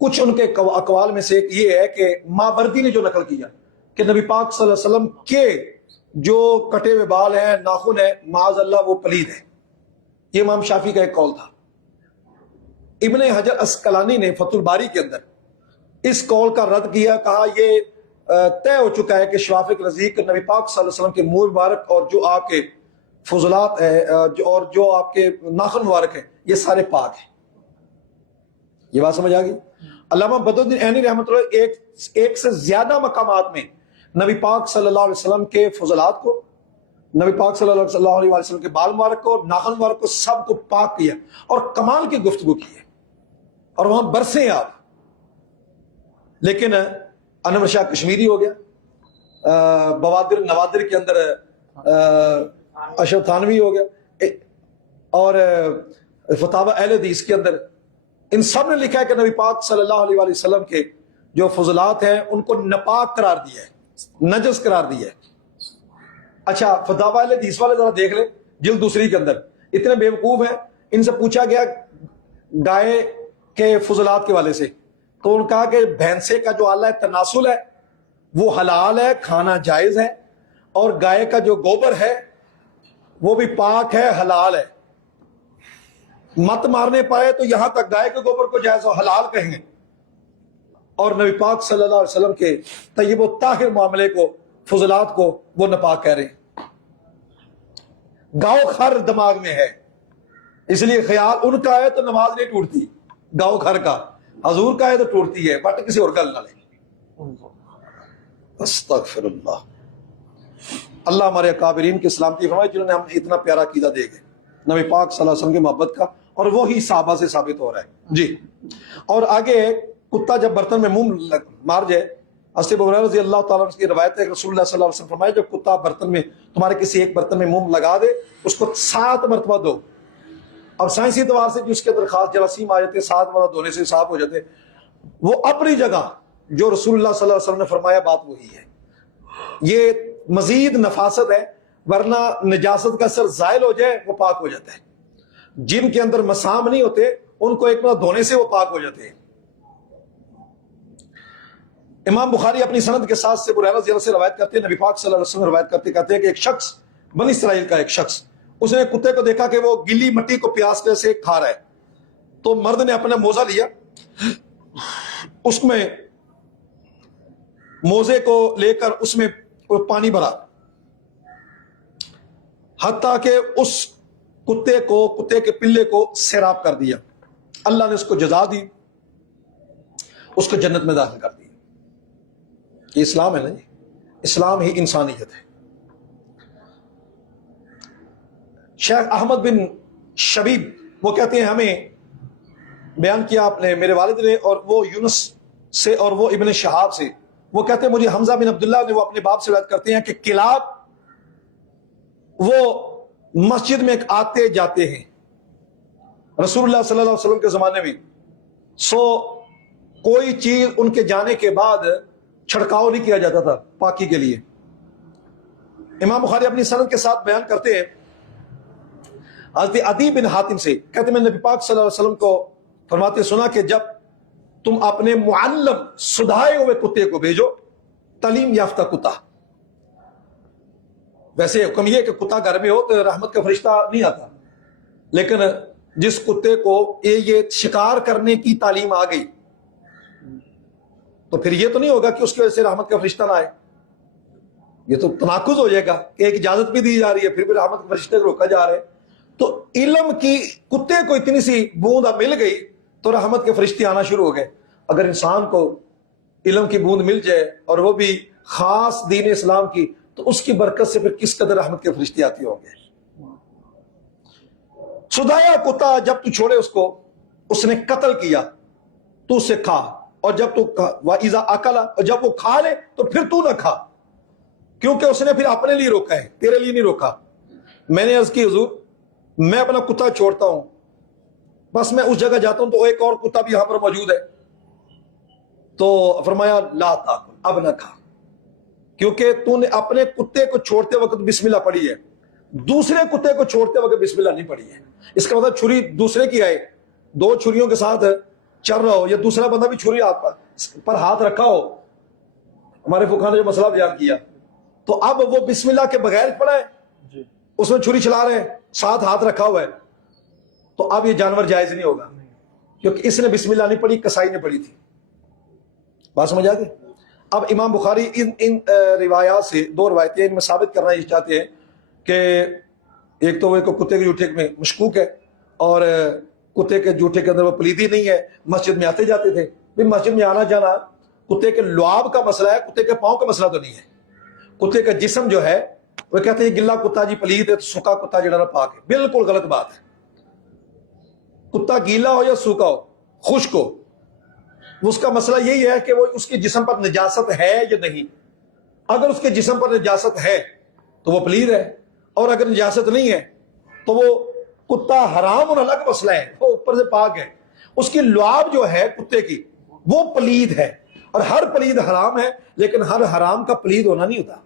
کچھ ان کے اقوال میں سے ایک یہ ہے کہ ماوردی نے جو نقل کیا کہ نبی پاک صلی اللہ علیہ وسلم کے جو کٹے ہوئے بال ہیں، ناخن ہے، معاذ اللہ وہ پلید ہے، یہ امام شافعی کا ایک قول تھا۔ ابن حجر اسقلانی نے فتح الباری کے اندر اس قول کا رد کیا، کہا یہ طے ہو چکا ہے کہ شوافق نزدیک نبی پاک صلی اللہ علیہ وسلم کے منہ مبارک اور جو آپ کے فضلات ہیں اور جو آپ کے ناخن مبارک ہیں یہ سارے پاک ہیں. یہ بات سمجھ آ گئی. علامہ بدر الدین عینی رحمۃ اللہ ایک سے زیادہ مقامات میں نبی پاک صلی اللہ علیہ وسلم کے فضلات کو، نبی پاک صلی اللہ علیہ وسلم کے بال مبارک کو، ناخن مبارک کو، سب کو پاک کیا اور کمال کی گفتگو کی ہے اور وہاں برسیں آپ. لیکن انور شاہ کشمیری ہو گیا، بوادر نوادر کے اندر اشرف تھانوی ہو گیا، اور فتاوی اہل حدیث کے اندر ان سب نے لکھا ہے کہ نبی پاک صلی اللہ علیہ وآلہ وسلم کے جو فضلات ہیں ان کو ناپاک قرار دیا ہے، نجس قرار دیا ہے. اچھا فتاوی اہل حدیث والے ذرا دیکھ لیں جلد دوسری کے اندر، اتنے بیوقوف ہیں. ان سے پوچھا گیا گائے کے فضلات کے والے سے، تو انہوں نے کہا کہ بھینسے کا جو آلہ تناسل ہے وہ حلال ہے، کھانا جائز ہے، اور گائے کا جو گوبر ہے وہ بھی پاک ہے، حلال ہے. مت مارنے پائے تو یہاں تک گائے کے گوبر کو جائز و حلال کہیں گے، اور نبی پاک صلی اللہ علیہ وسلم کے طیب و طاہر معاملے کو، فضلات کو وہ ناپاک کہہ رہے ہیں. گاؤ خر دماغ میں ہے، اس لیے خیال ان کا ہے تو نماز نہیں ٹوٹتی، گاؤ گھر کا. حضور کا ہے تو ٹوٹتی ہے، بٹ کسی اور گل نہ لیں. استغفر اللہ. اللہ ہمارے اکابرین کی سلامتی فرمائے جنہوں نے ہم اتنا پیارا عقیدہ دے گئے نبی پاک صلی اللہ علیہ وسلم کی محبت کا، اور وہی صحابہ سے ثابت ہو رہا ہے. جی اور آگے کتا جب برتن میں منہ مار جائے، حضرت ابو ہریرہ رضی اللہ تعالیٰ عنہ کی روایت ہے کہ رسول اللہ صلی اللہ علیہ وسلم فرمایا جب کتا برتن میں تمہارے کسی ایک برتن میں منہ لگا دے اس کو 7 مرتبہ دو. اب سائنسی اعتبار سے جس کے اندر خاص جراثیم آ جاتے ہیں 7 مرتبہ دھونے سے صاف ہو جاتے ہیں. وہ اپنی جگہ جو رسول اللہ صلی اللہ علیہ وسلم نے فرمایا بات وہی ہے. یہ مزید نفاست ہے، ورنہ نجاست کا اثر زائل ہو جائے وہ پاک ہو جاتا ہے. جن کے اندر مسام نہیں ہوتے ان کو ایک بار دھونے سے وہ پاک ہو جاتے ہیں. امام بخاری اپنی سند کے ساتھ سے ابو ہریرہ رضی اللہ عنہ سے روایت کرتے ہیں، نبی پاک صلی اللہ علیہ وسلم روایت کرتے کہتے ہیں کہ ایک شخص، بنی اسرائیل کا ایک شخص، اس نے کتے کو دیکھا کہ وہ گلی مٹی کو پیاس سے کھا رہا ہے. تو مرد نے اپنا موزہ لیا، اس میں موزے کو لے کر اس میں پانی بھرا، حتیٰ کہ اس کتے کے پلے کو سیراب کر دیا. اللہ نے اس کو جزا دی، اس کو جنت میں داخل کر دیا. یہ اسلام ہے نا جی، اسلام ہی انسانیت ہے. شیخ احمد بن شبیب وہ کہتے ہیں ہمیں بیان کیا آپ نے میرے والد نے، اور وہ یونس سے اور وہ ابن شہاب سے، وہ کہتے ہیں مجھے حمزہ بن عبداللہ نے وہ اپنے باپ سے روایت کرتے ہیں کہ کلاب وہ مسجد میں آتے جاتے ہیں رسول اللہ صلی اللہ علیہ وسلم کے زمانے میں، سو کوئی چیز ان کے جانے کے بعد چھڑکاؤ نہیں کیا جاتا تھا پاکی کے لیے. امام بخاری اپنی سند کے ساتھ بیان کرتے ہیں حضرت عدی بن حاتم سے، کہتے ہیں میں نبی پاک صلی اللہ علیہ وسلم کو فرماتے سنا کہ جب تم اپنے معلم سدھائے ہوئے کتے کو بھیجو، تعلیم یافتہ کتا. ویسے حکم یہ کہ کتا گھر میں ہو تو رحمت کا فرشتہ نہیں آتا، لیکن جس کتے کو یہ شکار کرنے کی تعلیم آ گئی تو پھر یہ تو نہیں ہوگا کہ اس کی وجہ سے رحمت کا فرشتہ نہ آئے. یہ تو تناقض ہو جائے گا کہ ایک اجازت بھی دی جا رہی ہے پھر بھی رحمت کے فرشتے کو روکا جا رہا ہے. تو علم کی کتے کو اتنی سی بوند مل گئی تو رحمت کے فرشتے آنا شروع ہو گئے. اگر انسان کو علم کی بوند مل جائے اور وہ بھی خاص دین اسلام کی، تو اس کی برکت سے پھر کس قدر رحمت کے فرشتے آتی ہوں گے. سدھایا کتا جب تو چھوڑے اس کو، اس نے قتل کیا تو اسے کھا، اور جب تو وَإِذَا أَكَلَ، اور جب وہ کھا لے تو پھر تو نہ کھا، کیونکہ اس نے پھر اپنے لیے روکا ہے، تیرے لیے نہیں روکا. میں نے عرض کی حضور میں اپنا کتا چھوڑتا ہوں، بس میں اس جگہ جاتا ہوں تو ایک اور کتا بھی یہاں پر موجود ہے، تو فرمایا لا تاکل، اب نہ کھا، کیونکہ تو نے اپنے کتے کو چھوڑتے وقت بسم اللہ پڑھی ہے، دوسرے کتے کو چھوڑتے وقت بسم اللہ نہیں پڑھی ہے. اس کا مطلب چھری دوسرے کی آئے، 2 چھریوں کے ساتھ چل رہا ہو یا دوسرا بندہ بھی چھری پر ہاتھ رکھا ہو. ہمارے فقہا نے جو مسئلہ بیان کیا، تو اب وہ بسم اللہ کے بغیر پڑا ہے، اس میں چھری چلا رہے ہیں، ساتھ ہاتھ رکھا ہوا ہے، تو اب یہ جانور جائز نہیں ہوگا، کیونکہ اس نے بسم اللہ نہیں پڑھی، کسائی نے پڑھی تھی. بات سمجھ آ گئی؟ اب امام بخاری ان روایات سے دو روایتیں ان میں ثابت کرنا یہ چاہتے ہیں کہ ایک تو وہ کتے کے جوٹے میں مشکوک ہے اور کتے کے جوٹے کے اندر وہ پلیدی نہیں ہے. مسجد میں آتے جاتے تھے. مسجد میں آنا جانا کتے کے لعاب کا مسئلہ ہے, کتے کے پاؤں کا مسئلہ تو نہیں ہے. کتے کا جسم جو ہے وہ کہتے ہیں گلا کتا جی پلید ہے تو سوکھا کتا جو پاک ہے. بالکل غلط بات ہے. کتا گیلا ہو یا سوکھا ہو, خشک ہو, اس کا مسئلہ یہی ہے کہ وہ اس کے جسم پر نجاست ہے یا نہیں. اگر اس کے جسم پر نجاست ہے تو وہ پلید ہے, اور اگر نجاست نہیں ہے تو وہ کتا حرام اور الگ مسئلہ ہے, وہ اوپر سے پاک ہے. اس کی لعاب جو ہے کتے کی وہ پلید ہے, اور ہر پلید حرام ہے, لیکن ہر حرام کا پلید ہونا نہیں ہوتا.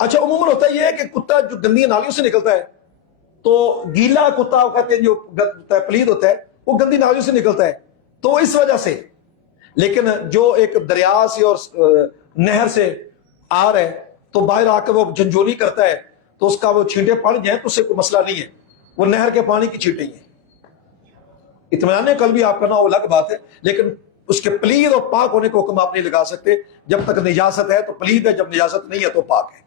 اچھا عموماً ہوتا یہ ہے کہ کتا جو گندی نالیوں سے نکلتا ہے تو گیلا کتا کہتے ہیں جو پلید ہوتا ہے وہ گندی نالیوں سے نکلتا ہے تو اس وجہ سے. لیکن جو ایک دریا سے اور نہر سے آ رہا ہے تو باہر آ کر وہ جھنجھونی کرتا ہے تو اس کا وہ چھینٹے پڑ جائیں تو اس سے کوئی مسئلہ نہیں ہے, وہ نہر کے پانی کی چھینٹیں ہیں. اطمینان قلبی آپ کرنا وہ الگ بات ہے, لیکن اس کے پلید اور پاک ہونے کو حکم آپ نہیں لگا سکتے. جب تک نجاست ہے تو پلید ہے, جب نجاست نہیں ہے تو پاک ہے.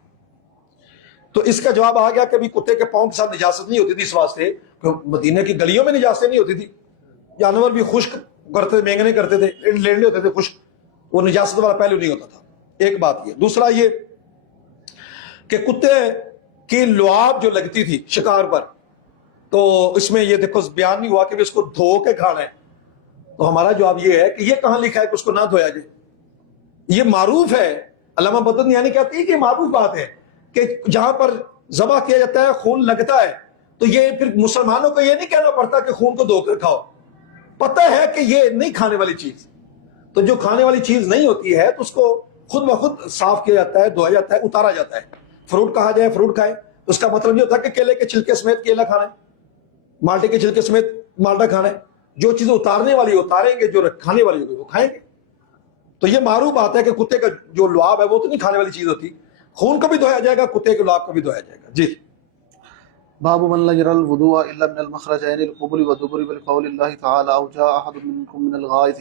تو اس کا جواب آ گیا کہ ابھی کتے کے پاؤں کے ساتھ نجاست نہیں ہوتی تھی اس واسطے کہ مدینے کی گلیوں میں نجاستیں نہیں ہوتی تھی. جانور بھی خشک کرتے مینگنے کرتے تھے, لیڑنے ہوتے تھے خشک, وہ نجاست والا پہلو نہیں ہوتا تھا. ایک بات یہ. دوسرا یہ کہ کتے کی لعاب جو لگتی تھی شکار پر, تو اس میں یہ دیکھو بیان نہیں ہوا کہ اس کو دھو کے کھانا ہے. تو ہمارا جواب یہ ہے کہ یہ کہاں لکھا ہے کہ اس کو نہ دھویا جائے. یہ معروف ہے. علامہ بدن یعنی کہتی ہے کہ معروف بات ہے کہ جہاں پر ذبح کیا جاتا ہے خون لگتا ہے تو یہ پھر مسلمانوں کو یہ نہیں کہنا پڑتا کہ خون کو دھو کر کھاؤ. پتہ ہے کہ یہ نہیں کھانے والی چیز, تو جو کھانے والی چیز نہیں ہوتی ہے تو اس کو خود بخود صاف کیا جاتا ہے, دھویا جاتا ہے, اتارا جاتا ہے. فروٹ کہا جائے فروٹ کھائے, اس کا مطلب یہ ہوتا ہے کہ کیلے کے چھلکے سمیت کیلا کھانا ہے, مالٹے کے چھلکے سمیت مالٹا کھانا ہے. جو چیزیں اتارنے والی اتاریں گے, جو کھانے والی ہوگی وہ کھائیں گے. تو یہ معروف بات ہے کہ کتے کا جو لعاب ہے وہ تو نہیں کھانے والی چیز ہوتی. خون کو بھی دھویا جائے گا, کتے کے لعاب کو بھی دھویا جائے گا. جی. باب من لا يرى الوضوء الا من المخرجين القبل والدبر بقول الله تعالى او جاء احد منكم من الغائط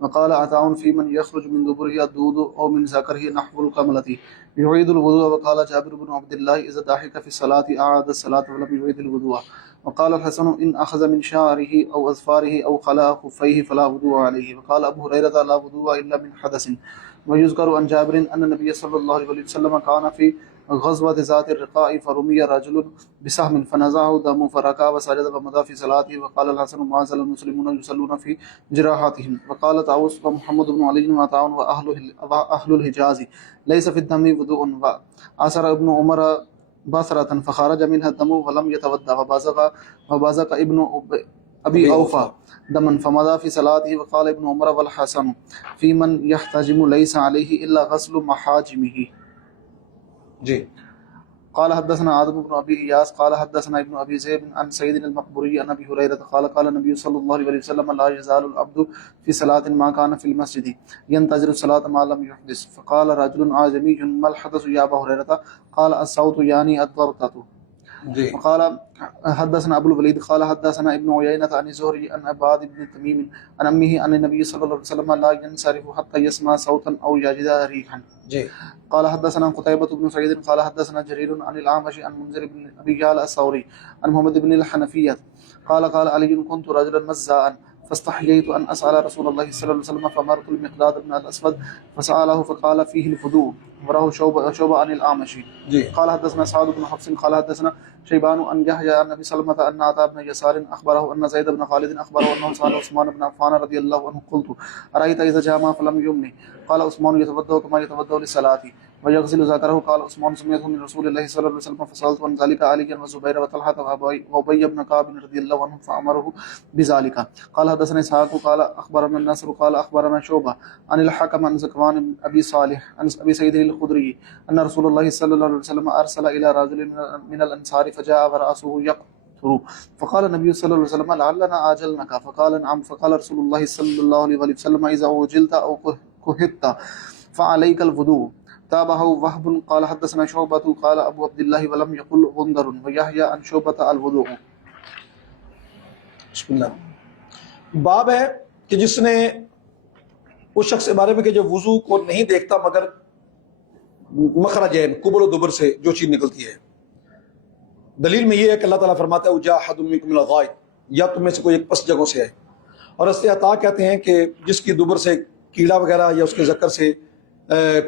وقال عطاء في من يخرج من دبره الدود او من ذكره نحو القملة يعيد الوضوء. وقال جابر بن عبد الله اذا ضحك في الصلاة اعاد الصلاة ولم يعيد الوضوء. وقال الحسن ان اخذ من شعره او اظفاره او خلع خفيه فلا وضوء عليه. وقال ابو هريرة لا وضوء الا من حدث. ويذكر عن جابر ان النبي صلى الله عليه وسلم كان في غزوة ذات الرقاء فرمي رجل بسهم فنزعه دم فركع وسجد ومضى في صلاته. وقال الحسن ما زال المسلمون يصلون في جراحاتهم. وقال طاووس ومحمد بن علي وعطاء واهل الحجاز ليس في الدم وضوء. وأسر ابن عمر بصرة فخرج منها الدم ولم يتوضأ. وبازق ابن ابي اوفى دما فمضى في صلاته. وقال ابن عمر والحسن في من يحتجم ليس عليه الا غسل محاجمه. جی. قال حدثنا آدم بن ابي اياس قال حدثنا ابن ابي زيد عن سعيد المقبوري عن ابي هريره قال قال النبي صلى الله عليه وسلم لا يزال العبد في صلاه ما كان في المسجد ينتظر الصلاه ما لم يحدث. فقال رجل اعجمي ما الحدث يا ابا هريره قال الصوت يعني الضرطه. جی. وقال حدثنا ابو الوليد قال حدثنا ابن عيينة عن الزهري عن عباد بن تميم عن امه ان النبي صلى الله عليه وسلم لا ينصرف حتى يسمع صوتا او يجد ريحا. جی. قال حدثنا قتيبة بن سعيد قال حدثنا جرير عن الأعمش عن منذر بن أبي جعل الثوري عن محمد بن الحنفية قال قال علي كنت رجلا مزاء فاستحييت أن أسأل رسول الله صلى الله عليه وسلم فأمرت المقداد بن الأسود فسأله فقال فيه الفضوء. وراه شعبة عن الأعمش. قال حدثنا سعد بن حفص قال حدثنا شيبان عن يحيى عن ابي سلمة ان عطاء بن يسار اخبره ان زيد بن خالد اخبره انه سال عثمان بن عفان رضي الله عنه قلت ارايت اذا جامع فلم يمني قال عثمان يتوضا كما يتوضا للصلاه ويغسل ذكره. قال عثمان سمعته من رسول الله صلى الله عليه وسلم فسالت عن ذلك عليا وزبير وطلحه وابي بن كعب رضي الله عنهم فامره بذلك. قال حدثنا اسحاق قال اخبرنا النصر قال اخبرنا شعبة عن الحكم عن زكوان بن ابي صالح عن ابي سعيد الخدري ان رسول الله صلى الله عليه وسلم ارسل الى رجل من الانصار فجاء وراسه يقطر فقال النبي صلى الله عليه وسلم لعلنا اجلنك. فقال نعم. فقال رسول الله صلى الله عليه وسلم اذا اوجلت او كهت فعليك الوضوء. تابعه وهب قال حدثنا شعبة قال ابو عبد الله ولم يقل غندر. ويحيى عن شعبة الوضوء. بسم اللہ. باب ہے کہ جس نے اس شخص کے بارے میں کہ جو وضو کو نہیں دیکھتا مگر مخرجین قبل و دبر سے جو چیز نکلتی ہے. دلیل میں یہ ہے کہ اللہ تعالیٰ فرماتا ہے وجاء احد منکم من الغائط، یا تم میں سے کوئی ایک پس جگہوں سے ہے. اور استعطاء کہتے ہیں کہ جس کی دبر سے کیڑا وغیرہ یا اس کے ذکر سے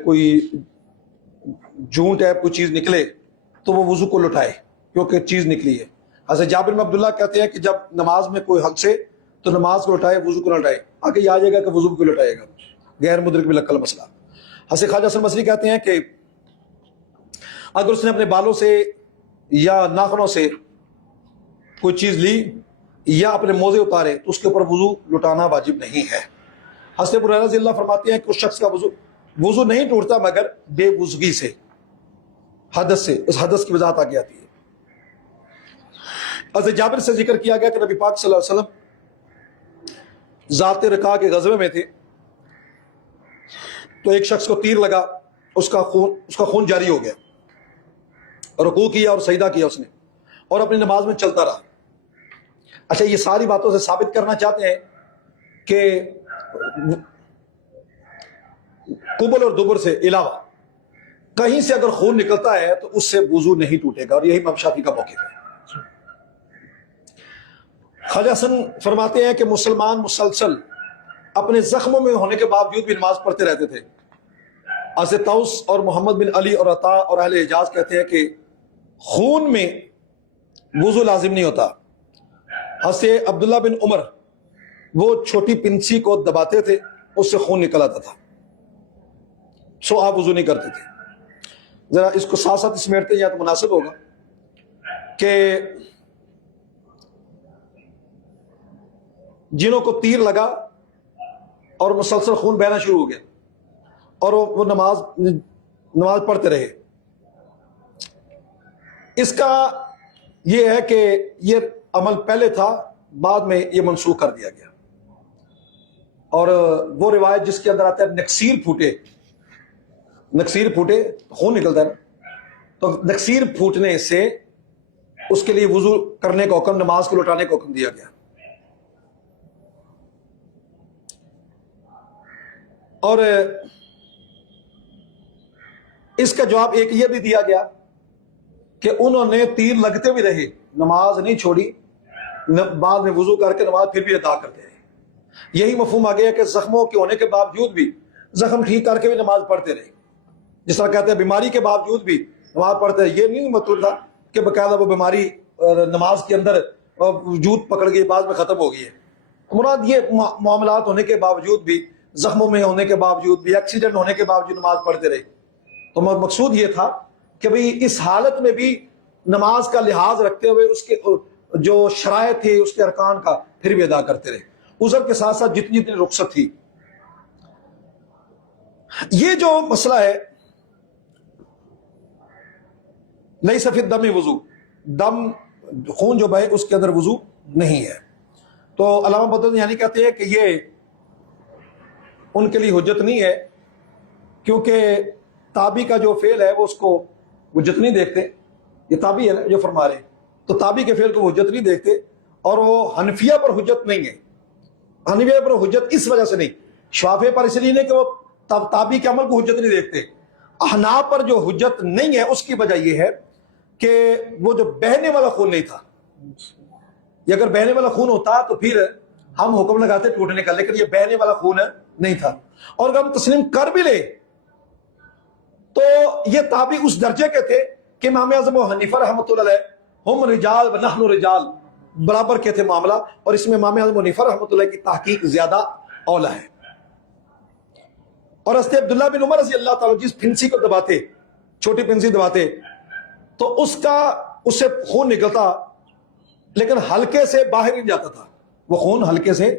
کوئی جون ٹائپ کوئی چیز نکلے تو وہ وضو کو لٹائے کیونکہ چیز نکلی ہے. حضرت جابر بن عبداللہ کہتے ہیں کہ جب نماز میں کوئی حد سے تو نماز کو لٹائے وضو کو لٹائے. آگے یہ آ جائے گا کہ وضو کو لٹائے گا، غیر مدرک بالعقل مسئلہ. حضرت خواجہ حسن بصری کہتے ہیں کہ اگر اس نے اپنے بالوں سے یا ناخنوں سے کوئی چیز لی یا اپنے موزے اتارے تو اس کے اوپر وضو لٹانا واجب نہیں ہے. حضرت ابو ہریرہ رضی اللہ فرماتے ہیں کہ اس شخص کا وضو نہیں ٹوٹتا مگر بے وضوئی سے، حدث سے. اس حدث کی وضاحت آگے آتی ہے. حضرت جابر سے ذکر کیا گیا کہ نبی پاک صلی اللہ علیہ وسلم ذات رقاع کے غزوے میں تھے تو ایک شخص کو تیر لگا، اس کا خون جاری ہو گیا، رکوع کیا اور سجدہ کیا اس نے اور اپنی نماز میں چلتا رہا. اچھا، یہ ساری باتوں سے ثابت کرنا چاہتے ہیں کہ قبل اور دبر سے علاوہ کہیں سے اگر خون نکلتا ہے تو اس سے وضو نہیں ٹوٹے گا، اور یہی امام شافعی کا موقف ہے. خواجہ حسن فرماتے ہیں کہ مسلمان مسلسل اپنے زخموں میں ہونے کے باوجود بھی نماز پڑھتے رہتے تھے. حضرت طوس اور محمد بن علی اور عطا اور اہل حجاز کہتے ہیں کہ خون میں وضو لازم نہیں ہوتا. حضرت عبداللہ بن عمر وہ چھوٹی پنسی کو دباتے تھے، اس سے خون نکل آتا تھا، سو آپ وضو نہیں کرتے تھے. ذرا اس کو ساتھ ساتھ سمیٹتے ہیں تو مناسب ہوگا کہ جنہوں کو تیر لگا اور مسلسل خون بہنا شروع ہو گیا اور وہ نماز پڑھتے رہے، اس کا یہ ہے کہ یہ عمل پہلے تھا، بعد میں یہ منسوخ کر دیا گیا. اور وہ روایت جس کے اندر آتا ہے نکسیر پھوٹے خون نکلتا ہے، تو نکسیر پھوٹنے سے اس کے لیے وضو کرنے کا حکم، نماز کو لوٹانے کا حکم دیا گیا. اور اس کا جواب ایک یہ بھی دیا گیا کہ انہوں نے تیر لگتے بھی رہے، نماز نہیں چھوڑی، بعد میں وضو کر کے نماز پھر بھی ادا کرتے رہے. یہی مفہوم آ گیا کہ زخموں کے ہونے کے باوجود بھی زخم ٹھیک کر کے بھی نماز پڑھتے رہے. جس طرح کہتے ہیں بیماری کے باوجود بھی نماز پڑھتے رہے. یہ نہیں مطلب تھا کہ باقاعدہ وہ بیماری نماز کے اندر وجود پکڑ گئی، بعد میں ختم ہو گئی ہے. مراد یہ معاملات ہونے کے باوجود بھی، زخموں میں ہونے کے باوجود بھی، ایکسیڈنٹ ہونے کے باوجود نماز پڑھتے رہے. تو مقصود یہ تھا کہ بھئی اس حالت میں بھی نماز کا لحاظ رکھتے ہوئے اس کے جو شرائط تھے اس کے ارکان کا پھر بھی ادا کرتے رہے، عذر کے ساتھ ساتھ جتنی رخصت تھی. یہ جو مسئلہ ہے لیس فی الدم وضو، دم خون جو بہے اس کے اندر وضو نہیں ہے. تو علامہ بدر یعنی کہتے ہیں کہ یہ ان کے لیے حجت نہیں ہے، کیونکہ تابی کا جو فعل ہے وہ اس کو حجت نہیں دیکھتے. یہ تابی ہے نا جو فرما رہے ہیں، تو تابی کے فعل کو حجت نہیں دیکھتے، اور وہ حنفیہ پر حجت نہیں ہے. حنفیہ پر حجت اس وجہ سے نہیں، شافعی پر اس لیے نہیں کہ وہ تابی کے عمل کو حجت نہیں دیکھتے. احناف پر جو حجت نہیں ہے اس کی وجہ یہ ہے کہ وہ جو بہنے والا خون نہیں تھا. یہ اگر بہنے والا خون ہوتا تو پھر ہم حکم لگاتے ٹوٹنے کا، لیکن یہ بہنے والا خون نہیں تھا. اور اگر ہم تسلیم کر بھی لے تو یہ تابع اس درجے کے تھے کہ امام اعظم و حنیفہ رحمۃ اللہ علیہ ہم رجال و نحن رجال برابر کے تھے معاملہ، اور اس میں امام اعظم و حنیفہ رحمۃ اللہ کی تحقیق زیادہ اولا ہے. اور حضرت عبداللہ بن عمر رضی اللہ تعالیٰ جس پھنسی کو دباتے، چھوٹی پھنسی دباتے، تو اس سے خون نکلتا لیکن ہلکے سے باہر نہیں جاتا تھا. وہ خون ہلکے سے،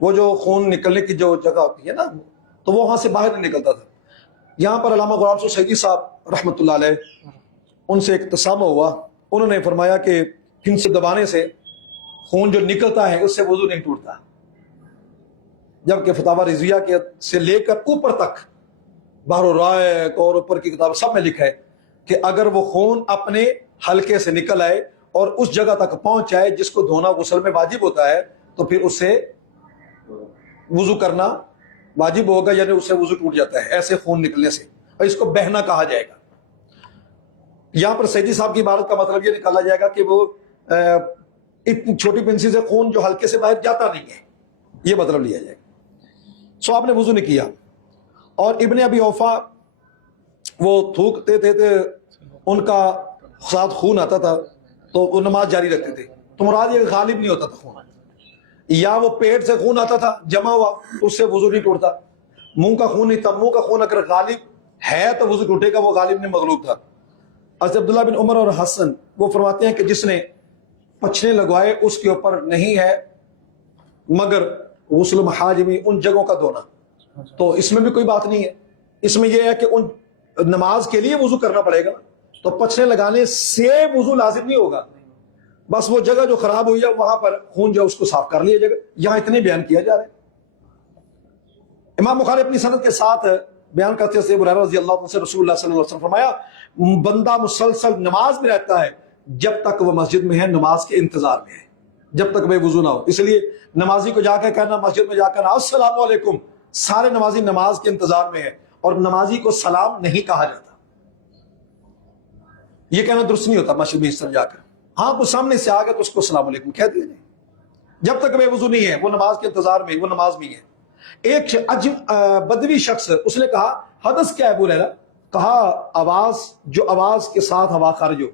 وہ جو خون نکلنے کی جو جگہ ہوتی ہے نا، تو وہ وہاں سے باہر نہیں نکلتا تھا. یہاں پر علامہ غلام صاحب سعیدی صاحب رحمۃ اللہ علیہ ان سے ایک تسامہ ہوا، انہوں نے فرمایا کہ پھنسی دبانے سے خون جو نکلتا ہے اس سے وضو نہیں ٹوٹتا، جبکہ فتاوی رضویہ کے سے لے کر اوپر تک بحر الرائق اور اوپر کی کتاب سب میں لکھا ہے کہ اگر وہ خون اپنے حلقے سے نکل آئے اور اس جگہ تک پہنچ جائے جس کو دھونا غسل میں واجب ہوتا ہے، تو پھر اس سے وضو کرنا واجب ہوگا یعنی اس سے وضو ٹوٹ جاتا ہے ایسے خون نکلنے سے، اور اس کو بہنا کہا جائے گا۔ یہاں پر سیدی صاحب کی عبارت کا مطلب یہ نکالا جائے گا کہ وہ اتنی چھوٹی پنسی سے خون جو ہلکے سے باہر جاتا نہیں ہے، یہ مطلب لیا جائے گا۔ سو آپ نے وضو نہیں کیا، اور ابن ابی اوفا وہ تھوکتے تھے ان کا ساتھ خون آتا تھا تو وہ نماز جاری رکھتے تھے، تو مراد یہ غالب نہیں ہوتا تھا خون، یا وہ پیٹ سے خون آتا تھا جمع ہوا تو اس سے وضو نہیں ٹوٹتا، منہ کا خون نہیں تھا، منہ کا خون اگر غالب ہے تو وضو ٹوٹے گا، وہ غالب نہیں مغلوب تھا۔ حضرت عبداللہ بن عمر اور حسن وہ فرماتے ہیں کہ جس نے پچھنے لگوائے اس کے اوپر نہیں ہے مگر غسل محاجمی، ان جگہوں کا دھونا، تو اس میں بھی کوئی بات نہیں ہے۔ اس میں یہ ہے کہ ان نماز کے لیے وضو کرنا پڑے گا، تو پچھنے لگانے سے وضو لازم نہیں ہوگا، بس وہ جگہ جو خراب ہوئی ہے وہاں پر خون جو اس کو صاف کر لیا جائے گا، یہاں اتنے بیان کیا جا رہا ہے۔ امام بخاری اپنی سند کے ساتھ بیان کرتے ہیں ابو ہریرہ رضی اللہ عنہ سے رسول اللہ صلی اللہ علیہ وسلم فرمایا بندہ مسلسل نماز میں رہتا ہے جب تک وہ مسجد میں ہے، نماز کے انتظار میں ہے، جب تک بے وضو نہ ہو۔ اس لیے نمازی کو جا کے کہنا مسجد میں جا کر السلام علیکم، سارے نمازی نماز کے انتظار میں ہے، اور نمازی کو سلام نہیں کہا جاتا، یہ کہنا درست نہیں ہوتا مسجد میں اس طرح جا کر۔ ہاں کوئی سامنے سے آ گیا تو اس کو السلام علیکم کہہ دیا جائے، جب تک بے وضو نہیں ہے وہ نماز کے انتظار میں، وہ نماز میں ہے۔ ایک بدوی شخص اس نے کہا حدث کیا ہے ابو ہریرہ؟ کہا آواز، جو آواز کے ساتھ ہوا خارج ہو۔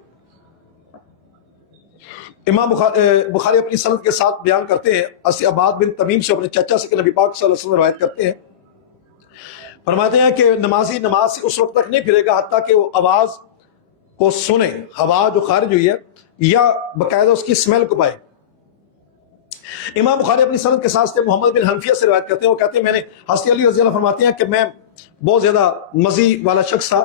امام بخاری اپنی سند کے ساتھ بیان کرتے ہیں عباد بن تمیم سے اپنے چچا سے کہ نبی پاک صلی اللہ علیہ وسلم روایت کرتے ہیں، فرماتے ہیں کہ نمازی نماز سے اس وقت تک نہیں پھرے گا حتیٰ کہ وہ آواز کو سنے، ہوا جو خارج ہوئی ہے، یا باقاعدہ اس کی اسمیل کو پائے۔ امام بخاری اپنی سند کے ساتھ سے محمد بن حنفیہ سے روایت کرتے ہیں، وہ کہتے ہیں میں نے حضرت علی رضی اللہ فرماتے ہیں کہ میں بہت زیادہ مزی والا شخص تھا،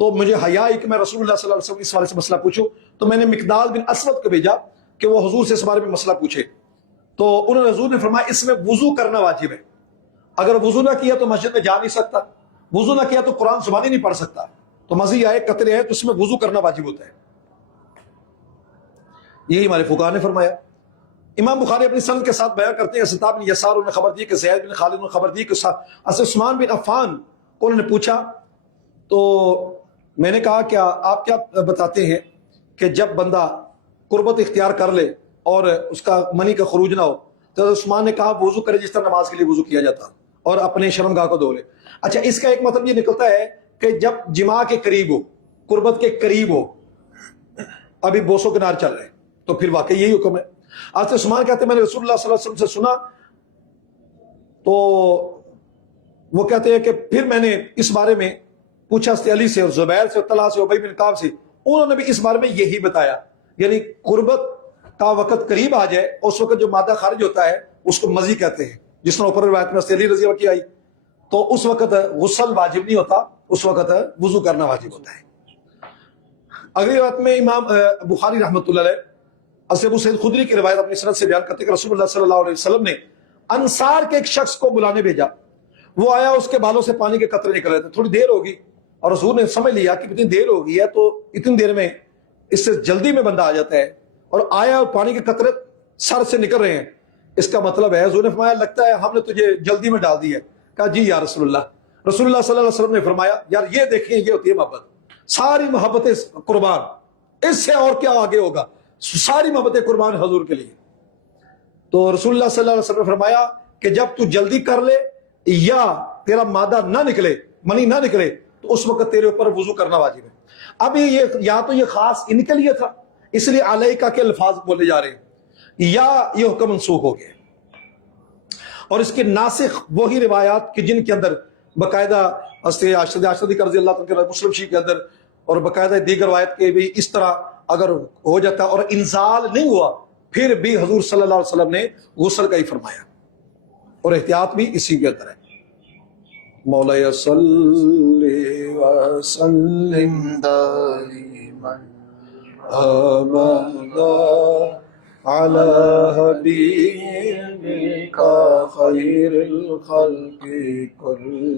تو مجھے حیا آئی کہ میں رسول اللہ صلی اللہ علیہ وسلم اس بارے سے مسئلہ پوچھوں، تو میں نے مقداد بن اسود کو بھیجا کہ وہ حضور سے اس بارے میں مسئلہ پوچھے، تو انہوں نے حضور نے فرمایا اس میں وضو کرنا واجب ہے، اگر وضو نہ کیا تو مسجد میں جا نہیں سکتا، وضو نہ کیا تو قرآن زبانی نہیں پڑھ سکتا، تو مزی آئے قطرے ہے تو اس میں وضو کرنا واجب ہوتا ہے، یہی ہمارے فقہاء نے فرمایا۔ امام بخاری اپنی سند کے ساتھ بیان کرتے ہیں عطاء بن یسار نے خبر دی کہ زید بن خالد نے خبر دی کہ عثمان بن عفان کو انہوں نے پوچھا، تو میں نے کہا کیا آپ کیا بتاتے ہیں کہ جب بندہ قربت اختیار کر لے اور اس کا منی کا خروج نہ ہو، تو عثمان نے کہا وضو کرے جس طرح نماز کے لیے وضو کیا جاتا، اور اپنے شرمگاہ کو دھو لے۔ اچھا اس کا ایک مطلب یہ نکلتا ہے کہ جب جماع کے قریب ہو، قربت کے قریب ہو، ابھی بوسو کنار چل رہے تو پھر واقعی یہی حکم ہے۔ حضرت عثمان کہتے ہیں میں نے رسول اللہ صلی اللہ علیہ وسلم سے سنا، تو وہ کہتے ہیں کہ پھر میں نے اس بارے میں پوچھا حضرت علی سے اور زبیر سے اور طلحہ سے ابی بن کعب سے، انہوں نے بھی اس بارے میں یہی بتایا، یعنی قربت کا وقت قریب آ جائے اس وقت جو مادہ خارج ہوتا ہے اس کو مزی کہتے ہیں، جس طرح اوپر روایت میں حضرت علی رضی اللہ کی آئی، تو اس وقت غسل واجب نہیں ہوتا، اس وقت وضو کرنا واجب ہوتا ہے۔ اگلی روایت میں امام بخاری رحمۃ اللہ علیہ ابو سعید خدری کی روایت اپنی سند سے بیان کرتے کہ رسول اللہ صلی اللہ علیہ وسلم نے انصار کے ایک شخص کو بلانے بھیجا، وہ آیا، اس کے بالوں سے پانی کے قطرے نکل رہے تھے، تھوڑی دیر ہوگی اور حضور نے سمجھ لیا کہ اتنی دیر ہو گئی ہے تو اتنی دیر میں اس سے جلدی میں بندہ آ جاتا ہے، اور آیا اور پانی کے قطرے سر سے نکل رہے ہیں، اس کا مطلب ہے حضور نے فرمایا لگتا ہے ہم نے تجھے جلدی میں ڈال دی ہے۔ کہا جی یا رسول اللہ۔ رسول اللہ صلی اللہ علیہ وسلم نے فرمایا یار یہ دیکھیں یہ ہوتی ہے محبت، ساری محبتیں قربان، اس سے اور کیا آگے ہوگا، ساری محبتیں قربان حضور کے لیے۔ تو رسول اللہ صلی اللہ علیہ وسلم نے فرمایا کہ جب تو جلدی کر لے یا تیرا مادہ نہ نکلے، منی نہ نکلے، تو اس وقت تیرے اوپر وضو کرنا واجب ہے۔ اب یہ یا تو یہ خاص ان کے لیے تھا اس لیے علیکہ کے الفاظ بولے جا رہے ہیں، یا یہ حکم منسوخ ہو گیا، اور اس کے ناسخ وہی روایات کہ جن کے اندر باقاعدہ عائشہ رضی اللہ عنہ کے مسلم شریف کے اندر اور باقاعدہ دیگر روایت کے بھی اس طرح اگر ہو جاتا اور انزال نہیں ہوا پھر بھی حضور صلی اللہ علیہ وسلم نے غسل کا ہی فرمایا، اور احتیاط بھی اسی کے اندر ہے۔ مولا صلی وسلم دائما ابدا علی حبیبک خیر الخلق کل